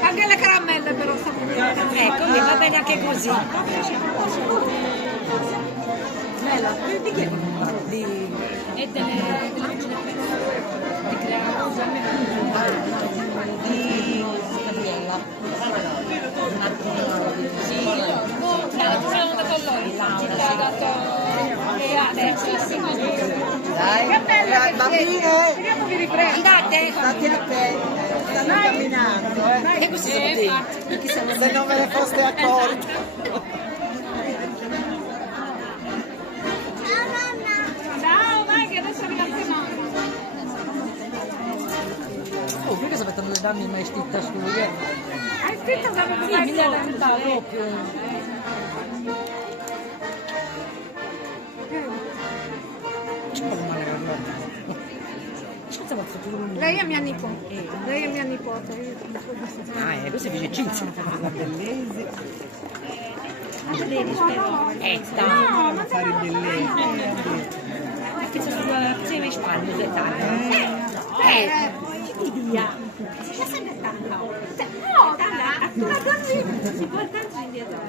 Anche le caramelle però stanno bene. Ecco, va bene anche così. Bella, di chi è? E delle vicine di creare Di Gabriella. sì, sono andata con loro, ci ha dato Dai, bambine, Vediamo vi riprendo. andate state attenti, stanno camminando, e questi sono dei se non ve ne foste accorti. Ciao, vai che adesso arriva anche mamma. Oh, perché si mettono le donne mai stitte su lui? Hai scritto che avevo sì, mi dà tutta proprio. Lei è mia nipote. Lei è mia nipote. Ah, questo è vicino. No, ma Fare bellezza. Che c'è sulla in Spagna, che ti dia? Ma sempre tanto. No, la torni, si può tanto indietro.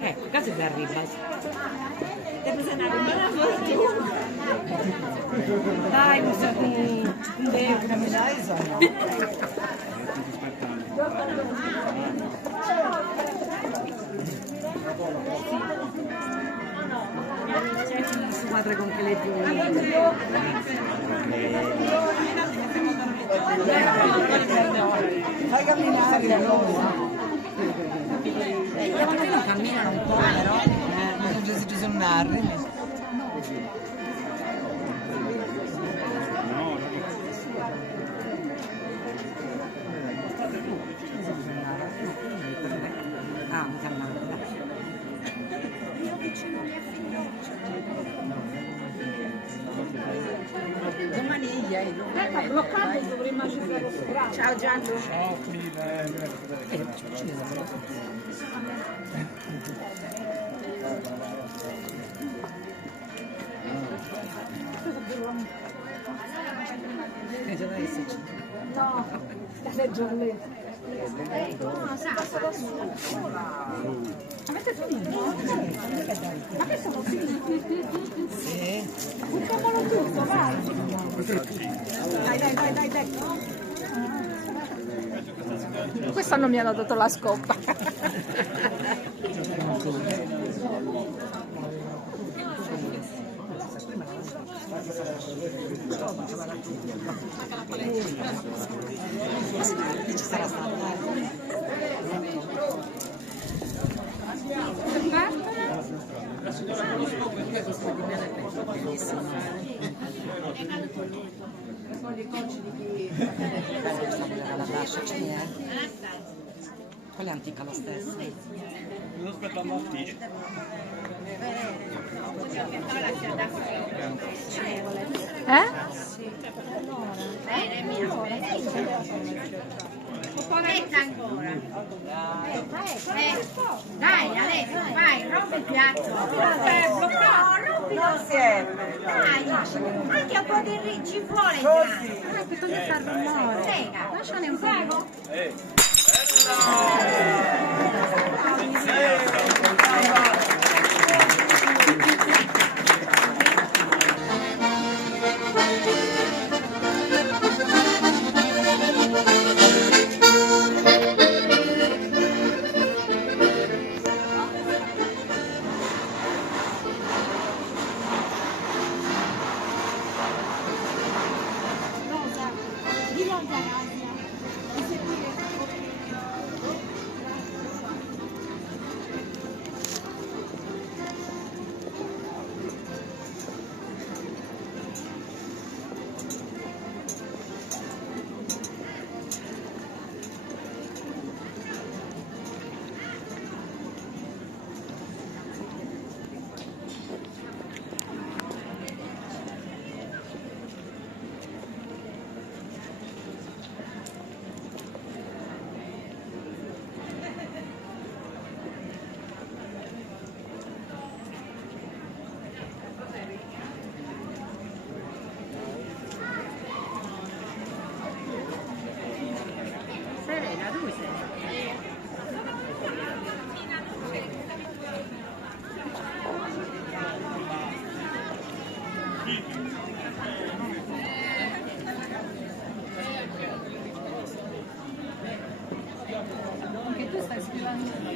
ecco, casa è arriva. Dai, un beve. Su madre con che le più. Fai camminare allora. Perché non camminano un po', però? Ci sono narri. Ah, un camminare. Domani ieri. Ecco, bloccato dovremmo accendere lo sopra. Ciao Gianni. Ciao, No, sta leggendo lì. No, si passa da su. Avete finito? Ma che sono finiti? Sì. Buttiamolo tutto, vai. Dai. Questa non mi hanno dato la scoppa. Ci sarà stata. La braccia c'è, quella è antica lo stesso. Non aspettando a te. Aspetta ancora. Dai, Alessio, vai, rompi il piatto. Non siete. Dai, anche un po' di ci vuole. Così. Bisogna fare rumore. Prega. Lasciane un po'. Che tu stai scrivendo?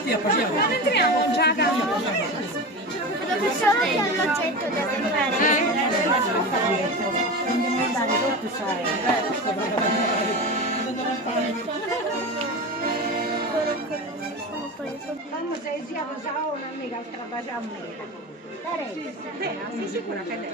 Non entriamo già a Solo che all'oggetto deve fare. Quando sei sia cosa una mica, altra bacia a me. Sì, sicura che lei.